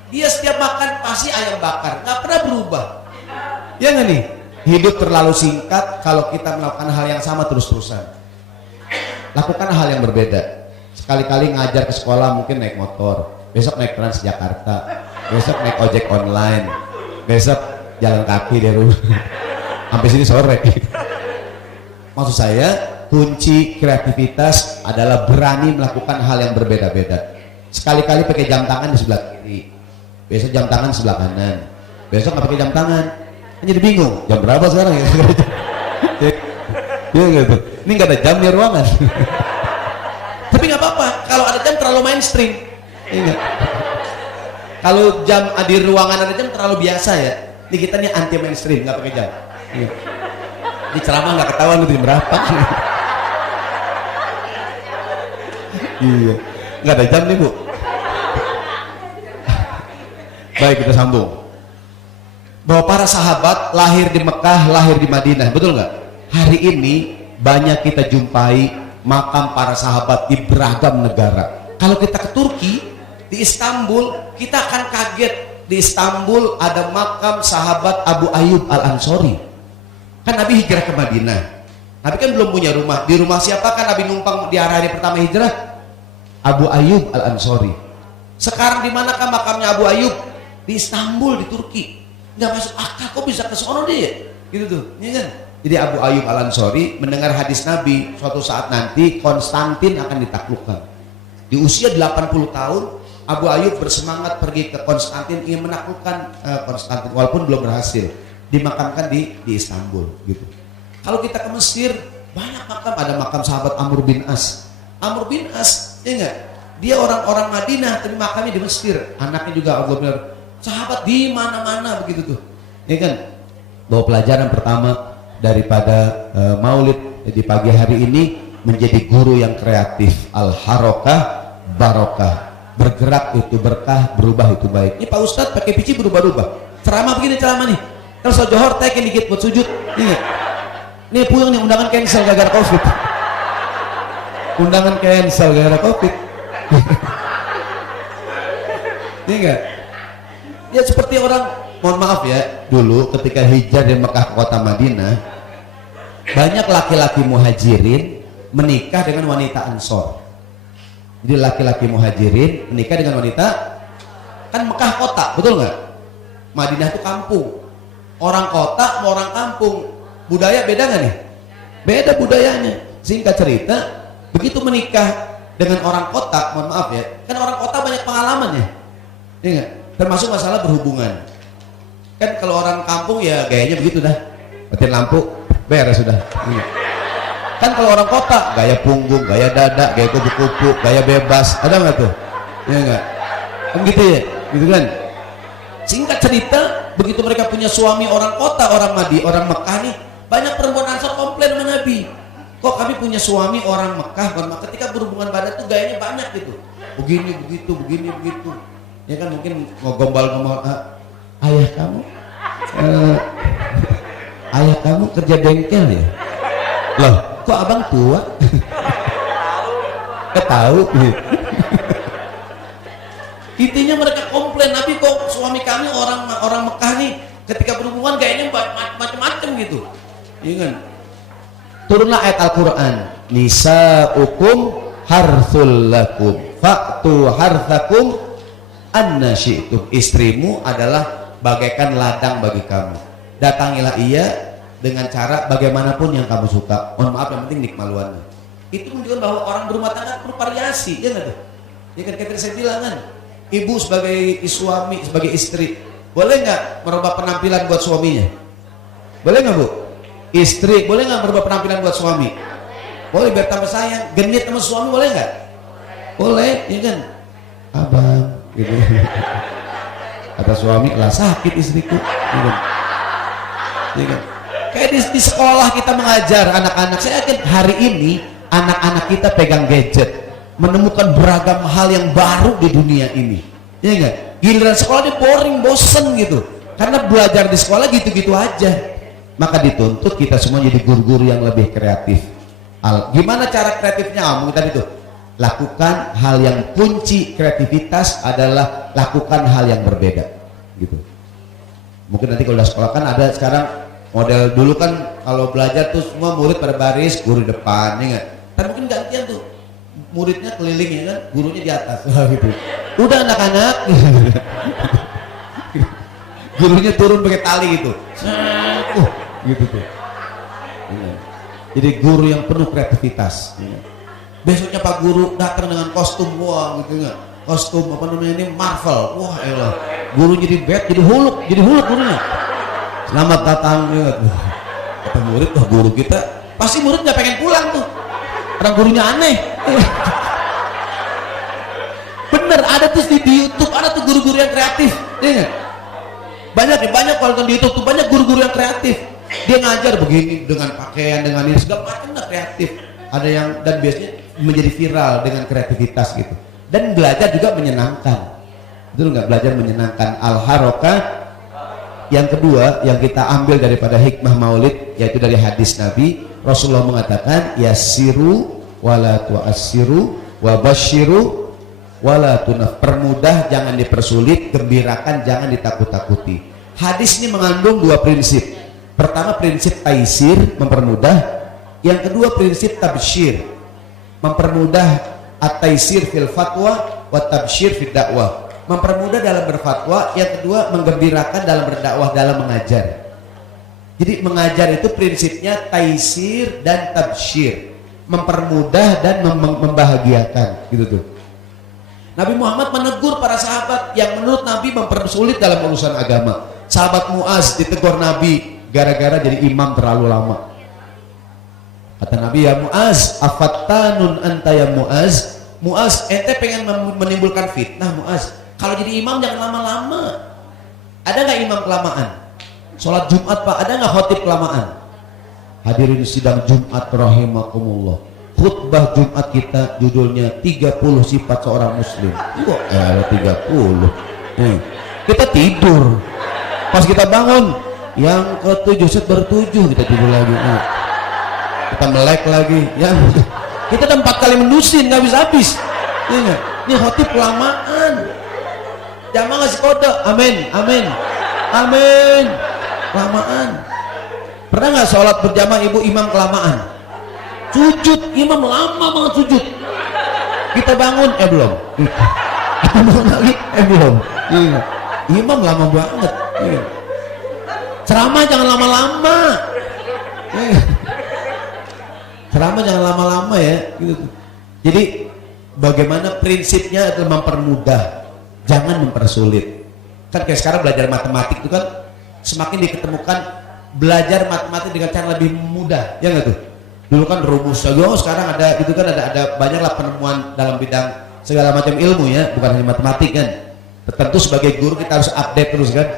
Dia setiap makan pasti ayam bakar, nggak pernah berubah. Ya nggak nih? Hidup terlalu singkat kalau kita melakukan hal yang sama terus-terusan. Lakukan hal yang berbeda. Sekali-kali ngajar ke sekolah mungkin naik motor, besok naik Transjakarta, besok naik ojek online, besok jalan kaki dari rumah sampai sini sore. Maksud saya, kunci kreativitas adalah berani melakukan hal yang berbeda-beda. Sekali-kali pakai jam tangan di sebelah kiri, besok jam tangan sebelah kanan, besok nggak pakai jam tangan, kan jadi bingung jam berapa sekarang ya. Ya gitu. Ini nggak ada jam di ruangan. Tapi nggak apa-apa kalau ada jam terlalu mainstream. Ingat, kalau jam di ruangan ada jam terlalu biasa ya. Ini kita nih anti mainstream, nggak pakai jam. Di ceramah nggak ketahuan itu berapa. Iya, nggak ada jam nih Bu. Baik, kita sambung. Bahwa para sahabat lahir di Mekah, lahir di Madinah, betul nggak? Hari ini banyak kita jumpai makam para sahabat di beragam negara. Kalau kita ke Turki, di Istanbul, kita akan kaget. Di Istanbul ada makam sahabat Abu Ayyub Al-Ansori. Kan Nabi hijrah ke Madinah. Nabi kan belum punya rumah. Di rumah siapa kan Nabi numpang di hari pertama hijrah? Abu Ayyub Al-Ansori. Sekarang di manakah makamnya Abu Ayyub? Di Istanbul, di Turki. Nggak masuk akal, kok bisa ke sono dia? Gitu tuh, ya kan? Jadi Abu Ayyub Al-Ansori mendengar hadis Nabi, suatu saat nanti Konstantin akan ditaklukkan. Di usia 80 tahun, Abu Ayyub bersemangat pergi ke Konstantin, ingin menaklukkan Konstantin, walaupun belum berhasil. Dimakamkan di Istanbul, gitu. Kalau kita ke Mesir, banyak makam. Ada makam sahabat Amr bin As. Amr bin As, ya enggak? Dia orang-orang Madinah, tapi makamnya di Mesir. Anaknya juga Abdullah bin Umar. Sahabat di mana-mana begitu tuh, ya kan? Bahwa pelajaran pertama daripada Maulid di pagi hari ini, menjadi guru yang kreatif. Al-harokah barokah. Bergerak itu berkah, berubah itu baik. Ini Pak Ustadz pakai pici berubah-ubah. Ceramah begini ceramah nih. Kalau soal johor tekin dikit buat sujud. Ingat. Nih puyeng nih, undangan cancel gara-gara covid. Undangan cancel gara-gara covid. Ini enggak? Ya seperti orang, mohon maaf ya, dulu ketika hijrah dari Mekah ke kota Madinah, banyak laki-laki muhajirin menikah dengan wanita Ansor. Jadi laki-laki muhajirin menikah dengan wanita, kan Mekah kota, betul nggak? Madinah itu kampung. Orang kota mau orang kampung, budaya beda nggak nih? Beda budayanya. Singkat cerita, begitu menikah dengan orang kota, mohon maaf ya, kan orang kota banyak pengalamannya, ya nggak? Termasuk masalah berhubungan. Kan kalau orang kampung ya gayanya begitu dah, matiin lampu, beres sudah. Kan kalau orang kota gaya punggung, gaya dada, gaya kupu-kupu, gaya bebas, ada nggak tuh? Ya nggak? Kan gitu ya, gitu kan? Singkat cerita, begitu mereka punya suami orang kota, orang Mekah nih, banyak perempuan Ansor komplain sama Nabi. Kok kami punya suami orang Mekah, ketika berhubungan badan tuh gayanya banyak gitu. Begini begitu, begini begitu. Ya kan mungkin mau gombal-gombal, ayah kamu kerja bengkel ya? Loh, kok abang tua? Tahu gitu. Intinya mereka komplain, Nabi kok suami kami orang Mekah nih ketika berhubungan kayaknya macam-macam gitu. Iya kan? Turunlah ayat Al-Qur'an, nisa'ukum harthul lakum fa'tu harthakum anna syi'tum. Istrimu adalah bagaikan ladang bagi kamu. Datangilah ia dengan cara bagaimanapun yang kamu suka. Mohon maaf, yang penting nikmaluannya. Itu menunjukkan bahwa orang berumah tangga perlu variasi, ya nggak tuh? Ya kan, kayak saya bilang kan, ibu sebagai suami, sebagai istri, boleh nggak merubah penampilan buat suaminya? Boleh nggak bu? Istri boleh nggak merubah penampilan buat suami? Boleh, biar tambah sayang. Genit sama suami boleh nggak? Boleh, ya kan? Abang, gitu. Kata suami, lah sakit istriku, gitu. Ya kan? Kayak di sekolah kita mengajar anak-anak, saya yakin hari ini anak-anak kita pegang gadget, menemukan beragam hal yang baru di dunia ini, ya enggak? Giliran sekolah dia boring, bosen gitu, karena belajar di sekolah gitu-gitu aja. Maka dituntut kita semua jadi guru-guru yang lebih kreatif. Gimana cara kreatifnya? Mungkin tadi tuh, lakukan hal yang kunci kreativitas adalah lakukan hal yang berbeda, gitu. Mungkin nanti kalau udah sekolah kan ada sekarang model, dulu kan kalau belajar tuh semua murid pada baris, guru di depan, ya enggak? Tapi mungkin gantian tuh, muridnya keliling, ya kan, gurunya di atas, gitu. Udah anak-anak, gurunya turun pakai tali gitu, gitu tuh. Jadi guru yang penuh kreativitas. Besoknya Pak Guru datang dengan kostum, wah gitu enggak? Kostum apa namanya ini, Marvel, wah elah. Guru jadi Bat, jadi Hulk gurunya. Selamat datang, ya. Kata murid, wah guru kita, pasti murid nggak pengen pulang tuh. Orang gurunya aneh. Bener, ada tuh di YouTube, ada tuh guru-guru yang kreatif, ya. Banyak kalau di YouTube tuh banyak guru-guru yang kreatif. Dia ngajar begini dengan pakaian, dengan ini segala macam, nggak kreatif. Ada yang, dan biasanya menjadi viral dengan kreativitas gitu. Dan belajar juga menyenangkan. Betul nggak? Belajar menyenangkan. Al-harokah. Yang kedua yang kita ambil daripada hikmah maulid, yaitu dari hadis Nabi, Rasulullah mengatakan, yassiru wala tu'assiru wabashiru wala tunaf. Permudah jangan dipersulit, gembirakan jangan ditakut-takuti. Hadis ini mengandung dua prinsip. Pertama prinsip taisir, mempermudah. Yang kedua prinsip tabsyir, mempermudah. At-taisir fil fatwa wa tabsyir fil dakwah, mempermudah dalam berfatwa. Yang kedua menggembirakan dalam berdakwah, dalam mengajar. Jadi mengajar itu prinsipnya taisir dan tabsyir, mempermudah dan membahagiakan, gitu tuh. Nabi Muhammad menegur para sahabat yang menurut Nabi mempersulit dalam urusan agama. Sahabat Muaz ditegur Nabi gara-gara jadi imam terlalu lama. Kata Nabi, ya Muaz, afattanun anta ya Muaz. Muaz, ente pengen menimbulkan fitnah Muaz. Kalau jadi imam jangan lama-lama. Ada nggak imam kelamaan? Sholat Jumat Pak, ada nggak khotib kelamaan? Hadirin sidang Jumat rahimakumullah. Khutbah Jumat kita judulnya 30 sifat seorang muslim. Kok ada 30? Kita tidur. Pas kita bangun, yang ke-7 set baru 7, kita tidur lagi. kita melek lagi ya. Kita udah 4 kali mendusin nggak habis-habis. Ini khotib kelamaan. Jamaah ngasih kode, amin, amin, amin. Kelamaan. Pernah nggak sholat berjamaah ibu imam kelamaan? Sujud imam lama banget sujud. Kita bangun belum. Kita bangun lagi belum. Imam lama banget. Ceramah jangan lama-lama. Ceramah jangan lama-lama ya. Gitu. Jadi bagaimana prinsipnya adalah mempermudah, jangan mempersulit. Kan kayak sekarang belajar matematik itu kan semakin diketemukan belajar matematik dengan cara lebih mudah, ya nggak tuh? Dulu kan rumus saja, sekarang ada itu kan ada banyaklah penemuan dalam bidang segala macam ilmu ya, bukan hanya matematik kan. Tentu sebagai guru kita harus update terus kan,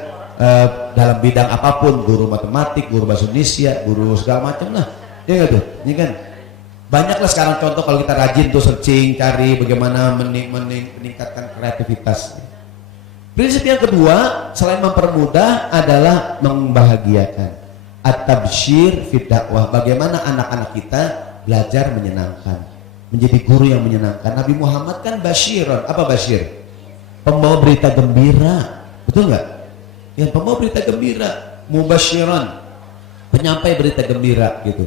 dalam bidang apapun, guru matematik, guru bahasa Indonesia, guru segala macam lah, ya nggak tuh? Ini kan banyaklah sekarang contoh kalau kita rajin tuh searching, cari bagaimana meningkatkan kreativitas. Prinsip yang kedua selain mempermudah adalah membahagiakan. At-tabsyir fid dakwah, bagaimana anak-anak kita belajar menyenangkan, menjadi guru yang menyenangkan. Nabi Muhammad kan basyiron. Apa basyir? Pembawa berita gembira, betul nggak? Yang pembawa berita gembira, mubasyiron, penyampai berita gembira gitu.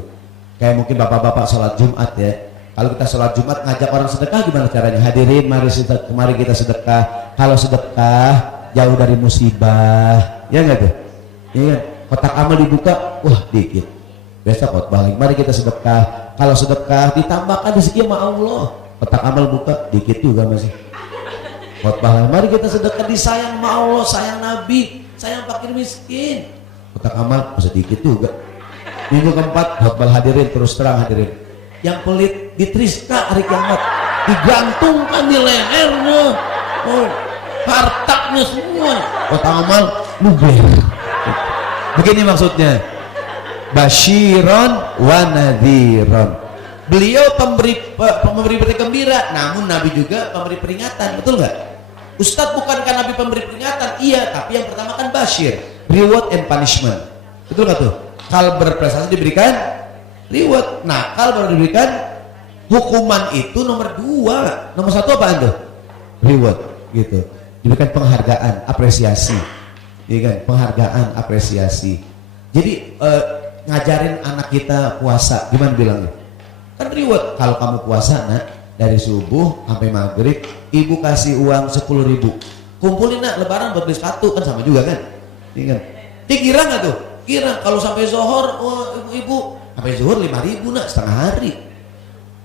Kayak mungkin bapak-bapak sholat Jumat ya. Kalau kita sholat Jumat ngajak orang sedekah gimana caranya? Hadirin mari kita sedekah. Kalau sedekah jauh dari musibah, ya nggak tuh? Iya. Kotak amal dibuka, wah dikit. Besok khotbah lagi, mari kita sedekah. Kalau sedekah ditambahkan rezeki sama Allah. Kotak amal buka, dikit juga masih. Khotbah lagi, mari kita sedekah, disayang sama Allah, sayang Nabi, sayang fakir miskin. Kotak amal sedikit juga. Minggu keempat khotbah hadirin, terus terang hadirin. Yang pelit ditriska hari kiamat, digantungkan di lehernya, hartanya semua. Kotak amal luber. Begini maksudnya, basyiron wa nadhiron. Beliau pemberi berita gembira, namun Nabi juga pemberi peringatan, betul nggak? Ustadz, bukankah Nabi pemberi peringatan? Iya, tapi yang pertama kan basyir, reward and punishment, betul nggak tuh? Kalau berprestasi diberikan reward, nakal baru diberikan hukuman. Itu nomor 2, nomor 1 apaan tuh? Reward, gitu. Diberikan penghargaan, apresiasi. Iya kan, penghargaan, apresiasi. Jadi ngajarin anak kita puasa, gimana bilangnya? Kan reward. Kalau kamu puasa nak, dari subuh sampai maghrib, ibu kasih uang 10.000. Kumpulin nak, lebaran buat beli sepatu, kan sama juga kan? Iya kan? Dia kira nggak tuh? Kira kalau sampai zohor, oh, ibu sampai zuhur 5.000 nak, setengah hari.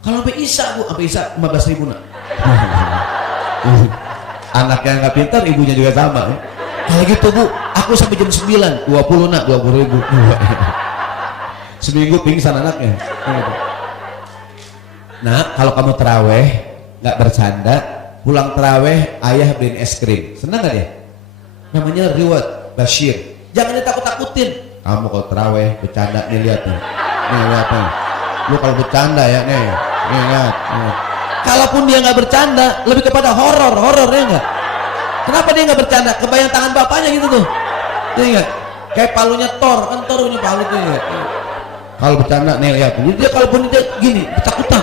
Kalau sampai isya bu, sampai isya 15.000 nak. Anak yang nggak pintar, ibunya juga sama. Kayak gitu bu, aku sampai jam 9, 20 nak, 20.000. Seminggu pingsan anaknya. Nah, kalau kamu teraweh nggak bercanda, pulang teraweh ayah beliin es krim, senang nggak dia? Namanya reward, basyir. Jangan ditakut-takutin. Kamu kalau teraweh bercanda nih, lihat nih, lihat nih. Lu kalau bercanda ya nih lihat. Kalaupun dia nggak bercanda, lebih kepada horornya nggak? Kenapa dia nggak bercanda? Kebayang tangan bapaknya gitu tuh, iya nggak? Kayak palunya Thor, kan Thor punya palu tuh ya. Kalau bercanda nih lihat, jadi dia kalaupun dia gini ketakutan,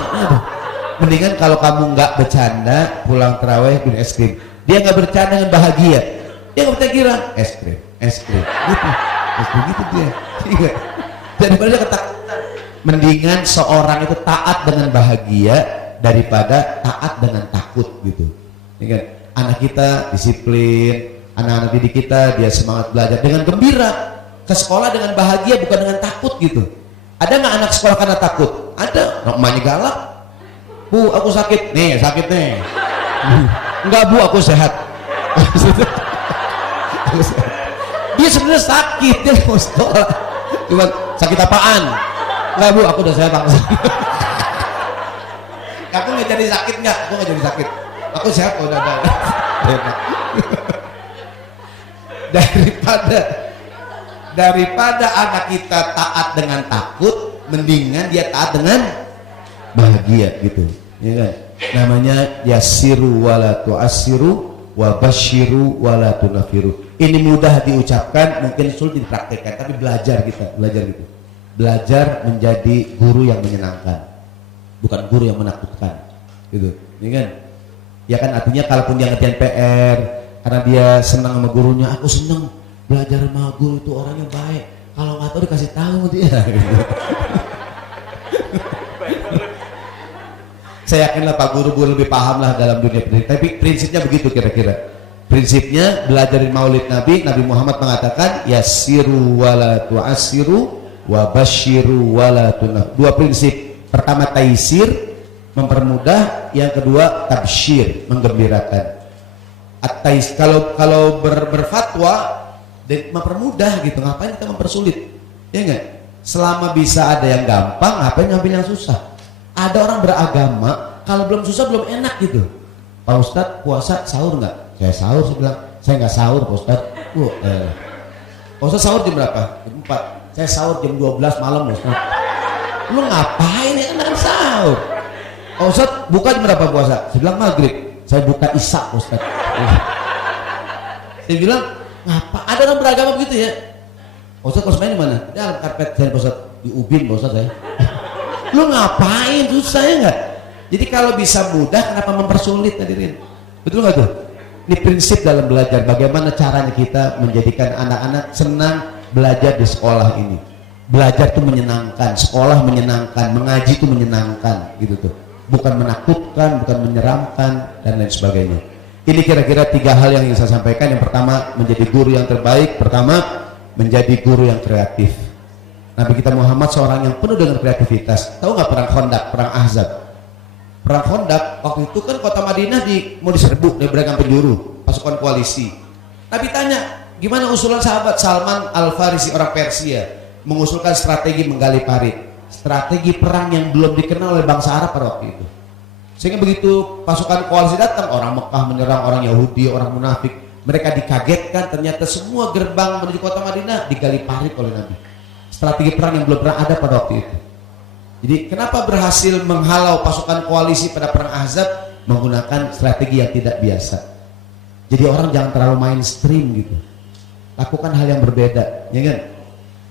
mendingan kalau kamu nggak bercanda, pulang terawih beli es krim. Dia nggak bercanda dengan bahagia, dia nggak berpikiran es krim, gitu, es krim gitu dia. Iya. Daripada dia ketakutan, mendingan seorang itu taat dengan bahagia daripada taat dengan takut gitu, iya kan? Anak kita disiplin, anak-anak didik kita dia semangat belajar dengan gembira, ke sekolah dengan bahagia bukan dengan takut gitu. Ada nggak anak sekolah karena takut? Ada. Emaknya galak, bu aku sakit nih, enggak bu aku sehat. Dia sebenarnya sakit, dia mau sekolah, cuma sakit apaan? Enggak bu aku udah sehat langsung. Aku nggak jadi sakit nggak? Aku nggak jadi sakit. Aku sehat kok udah. Daripada anak kita taat dengan takut, mendingan dia taat dengan bahagia gitu, ya kan? Namanya yasiru wala tu'assiru wa basyiru wala tunafiru. Ini mudah diucapkan, mungkin sulit dipraktekkan, tapi belajar gitu. belajar menjadi guru yang menyenangkan, bukan guru yang menakutkan, gitu. Ini kan, ya kan artinya kalaupun dia ngerjain PR, karena dia senang sama gurunya, aku senang belajar sama guru itu orangnya baik. Kalau nggak tahu dikasih tahu dia. Gitu. Saya yakinlah Pak Guru lebih paham lah dalam dunia pendidikan. Tapi prinsipnya begitu kira-kira. Prinsipnya belajarin Maulid Nabi. Nabi Muhammad mengatakan yassiru wala tu'assiru wa basyiru wala tunaf. Dua prinsip. Pertama taisir, mempermudah. Yang kedua tabsyir, menggembirakan. At-tais kalau berfatwa mempermudah gitu. Ngapain kita mempersulit? Ya enggak? Selama bisa ada yang gampang, ngapain ngambil yang susah? Ada orang beragama, kalau belum susah belum enak gitu. Pak Ustadz puasa sahur nggak? Saya sahur, saya bilang, saya nggak sahur Pak Ustadz. Pak Ustadz sahur jam berapa? Jam 4. Saya sahur jam 12 malam Pak Ustadz. Lu ngapain ya kan sahur? Pak Ustadz buka jam berapa puasa? Saya bilang maghrib. Saya buka isya Pak Ustadz. Saya bilang, ngapa? Ada orang beragama begitu ya? Pak Ustadz kos main di mana? Di dalam karpet saya Pak Ustadz. Di ubin Pak Ustadz saya. Lu ngapain, susah ya nggak? Jadi kalau bisa mudah kenapa mempersulit hadirin? Betul nggak tuh? Ini prinsip dalam belajar, bagaimana caranya kita menjadikan anak-anak senang belajar di sekolah ini. Belajar itu menyenangkan, sekolah menyenangkan, mengaji itu menyenangkan gitu tuh, bukan menakutkan, bukan menyeramkan dan lain sebagainya. Ini kira-kira 3 hal yang ingin saya sampaikan. Yang pertama, menjadi guru yang terbaik. Pertama, menjadi guru yang kreatif. Nabi kita Muhammad seorang yang penuh dengan kreativitas. Tahu nggak perang Khandaq, perang Ahzab? Perang Khandaq waktu itu kan kota Madinah mau diserbu dari beragam penjuru, pasukan koalisi. Nabi tanya, gimana usulan sahabat? Salman Al-Farisi orang Persia mengusulkan strategi menggali parit, strategi perang yang belum dikenal oleh bangsa Arab pada waktu itu. Sehingga begitu pasukan koalisi datang, orang Mekah menyerang orang Yahudi, orang munafik, mereka dikagetkan, ternyata semua gerbang menuju kota Madinah digali parit oleh Nabi. Strategi perang yang belum pernah ada pada waktu itu. Jadi kenapa berhasil menghalau pasukan koalisi pada perang Ahzab? Menggunakan strategi yang tidak biasa. Jadi orang jangan terlalu mainstream gitu. Lakukan hal yang berbeda, ya kan?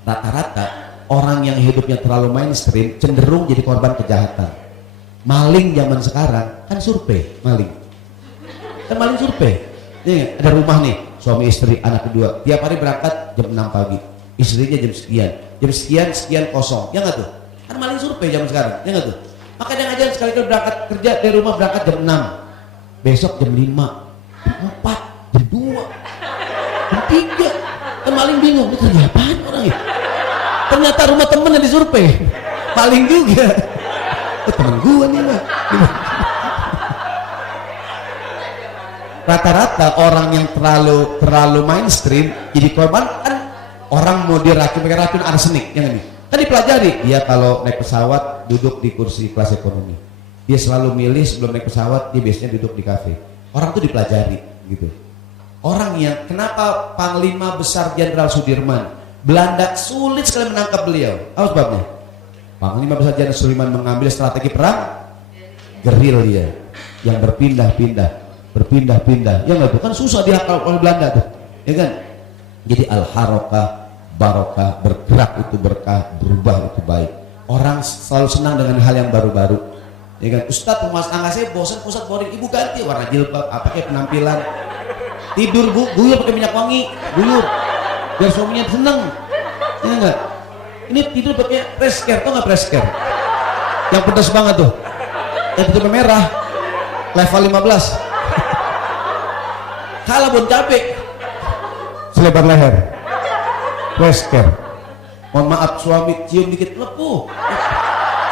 Rata-rata orang yang hidupnya terlalu mainstream cenderung jadi korban kejahatan. Maling zaman sekarang kan survei, maling. Kan maling survei. Ya, ada rumah nih, suami istri, anak kedua, tiap hari berangkat jam 6 pagi. Istrinya jam sekian kosong, ya nggak tuh? Kan maling survei jam sekarang, ya nggak tuh? Maka dia ngajarin sekali-kali berangkat kerja dari rumah, berangkat jam 6, besok jam 5, jam 4, jam 2, jam 3. Kan maling bingung, ini kerja apaan orang ya? Ternyata rumah temen yang disurvei, maling juga. Temen gua nih mah. Rata-rata orang yang terlalu mainstream jadi korban. Kan orang mau diracun pakai racun arsenik, yang ini kan dipelajari. Dia kalau naik pesawat duduk di kursi kelas ekonomi, dia selalu milih sebelum naik pesawat dia biasanya duduk di kafe. Orang tuh dipelajari gitu. Orang yang kenapa Panglima Besar Jenderal Sudirman, Belanda sulit sekali menangkap beliau, apa sebabnya? Panglima Besar Jenderal Sudirman mengambil strategi perang gerilya yang berpindah-pindah, ya nggak tuh? Kan susah dihafal oleh Belanda tuh, ya kan? Jadi al-harokah barokah, bergerak itu berkah, berubah itu baik. Orang selalu senang dengan hal yang baru-baru, ya kan? Ustadz rumah tangga saya bosan, pusat boring, ibu ganti warna jilbab, apa kayak penampilan, tidur bu, guyur pakai minyak wangi, guyur biar suaminya seneng, ya enggak? Ini tidur pakai Presker, tau nggak Presker? Yang pedas banget tuh, yang tutup merah, level 15. Kalah bon cabe, selebar leher, Presker. Mohon maaf suami cium dikit lepuh.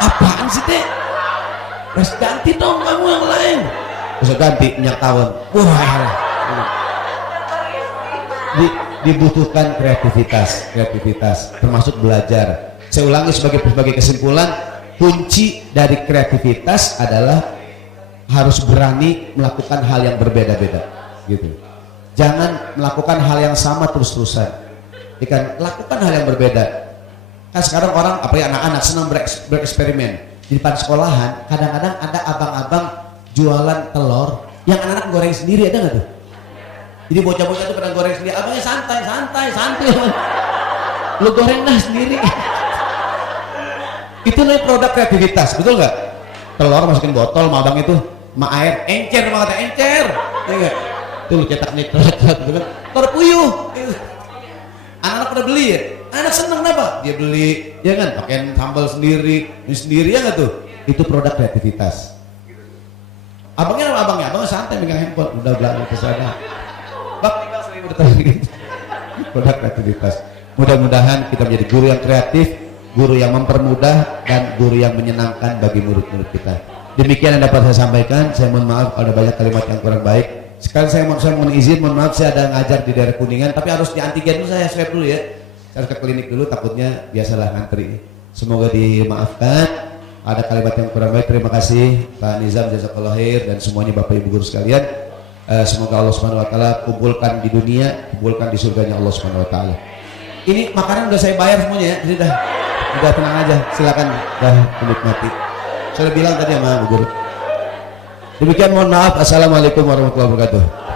Apaan sih teh? Terus ganti dong kamu yang lain. Bisa ganti minyak tawon. Wah. Dibutuhkan kreativitas termasuk belajar. Saya ulangi sebagai kesimpulan, kunci dari kreativitas adalah harus berani melakukan hal yang berbeda-beda gitu. Jangan melakukan hal yang sama terus-terusan. Lakukan hal yang berbeda. Kan sekarang orang, apalagi anak-anak senang bereksperimen. Di depan sekolahan kadang-kadang ada abang-abang jualan telur yang anak-anak goreng sendiri, ada nggak tuh? Jadi bocah-bocah itu pada goreng sendiri, abangnya santai. Lu goreng dah sendiri. Itu namanya produk kreativitas, betul nggak? Telur masukin botol, mabang itu ma air, encer, mah kata encer, ya nggak? Tuh lu cetak nitrat, gitu kan? Telur puyuh. Anak-anak pada beli ya, anak seneng kenapa? Dia beli, ya kan? Pakai sambal sendiri, ini sendiri ya nggak tuh? Itu produk kreativitas. Abangnya apa abangnya? Abangnya santai megang handphone, udah belakang ke sana. Bang, tinggal 1000 bertahan gitu. Produk kreativitas. Mudah-mudahan kita menjadi guru yang kreatif, guru yang mempermudah, dan guru yang menyenangkan bagi murid-murid kita. Demikian yang dapat saya sampaikan. Saya mohon maaf kalau ada banyak kalimat yang kurang baik. Sekali saya mohon izin, mohon maaf, saya ada ngajar di daerah Kuningan, tapi harus di antigen dulu, saya swab dulu ya. Saya harus ke klinik dulu, takutnya biasalah ngantri. Semoga dimaafkan. Ada kalimat yang kurang baik, terima kasih Pak Nizam, jazakallahu khair, dan semuanya Bapak Ibu guru sekalian. Semoga Allah Subhanahu wa taala kumpulkan di dunia, kumpulkan di surganya Allah Subhanahu wa taala. Ini makanan udah saya bayar semuanya ya, jadi udah tenang aja, silakan dah menikmati. Saya bilang tadi sama Bu Guru. Demikian, mohon maaf. Assalamualaikum warahmatullahi wabarakatuh.